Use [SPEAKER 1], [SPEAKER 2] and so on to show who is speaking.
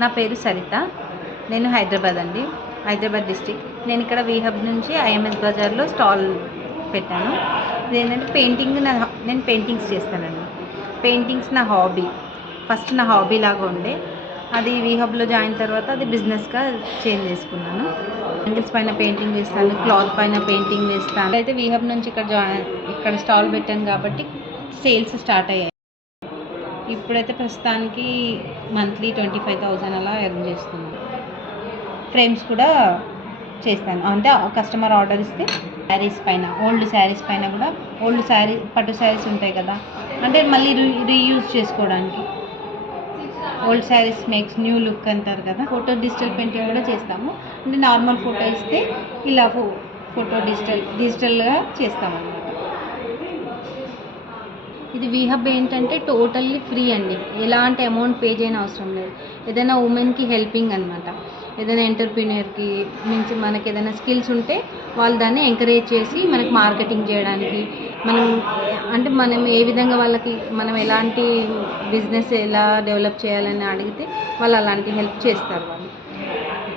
[SPEAKER 1] నా పేరు సరిత. నేను హైదరాబాద్ అండి. హైదరాబాద్ డిస్టిక్ నేను ఇక్కడ వీహబ్ నుంచి ఐఎంఎస్ బజార్లో స్టాల్ పెట్టాను. ఇది ఏంటంటే పెయింటింగ్ నా నేను పెయింటింగ్స్ చేస్తానండి. పెయింటింగ్స్ నా హాబీ. ఫస్ట్ నా హాబీ లాగా ఉండే. అది వీహబ్లో జాయిన్ తర్వాత అది బిజినెస్గా చేంజ్ చేసుకున్నాను. హ్యాంగిల్స్ పైన పెయింటింగ్ వేస్తాను క్లాత్ పైన పెయింటింగ్ వేస్తాను అయితే వీహబ్ నుంచి ఇక్కడ జాయిన్ ఇక్కడ స్టాల్ పెట్టాను కాబట్టి సేల్స్ స్టార్ట్ అయ్యాయి. ఇప్పుడైతే ప్రస్తుతానికి మంత్లీ ట్వంటీ ఫైవ్ థౌజండ్ అలా ఎర్న్ చేస్తున్నాను ఫ్రేమ్స్ కూడా చేస్తాను. అంటే కస్టమర్ ఆర్డర్ ఇస్తే శారీస్ పైన ఓల్డ్ శారీస్ పైన కూడా ఓల్డ్ శారీ పట్టు శారీస్ ఉంటాయి కదా. అంటే మళ్ళీ రీయూజ్ చేసుకోవడానికి. Old saris makes new look అంటారు కదా. ఫోటో డిజిటల్ పెయింటింగ్ కూడా చేస్తాము. అంటే నార్మల్ ఫోటో ఇస్తే ఇలా ఫో ఫోటో డిజిటల్ డిజిటల్గా చేస్తామన్నమాట. ఇది వీహబ్ ఏంటంటే టోటల్లీ ఫ్రీ అండి. ఎలాంటి అమౌంట్ పే చేయని అవసరం లేదు. ఏదైనా ఉమెన్కి హెల్పింగ్ అనమాట ఏదైనా ఎంటర్ప్రీనియర్కి మించి మనకి ఏదైనా స్కిల్స్ ఉంటే వాళ్ళు దాన్ని ఎంకరేజ్ చేసి మనకి మార్కెటింగ్ చేయడానికి మనం అంటే మనం ఏ విధంగా వాళ్ళకి మనం ఎలాంటి బిజినెస్ ఎలా డెవలప్ చేయాలని అడిగితే వాళ్ళు అలాంటి హెల్ప్ చేస్తారు వాళ్ళు.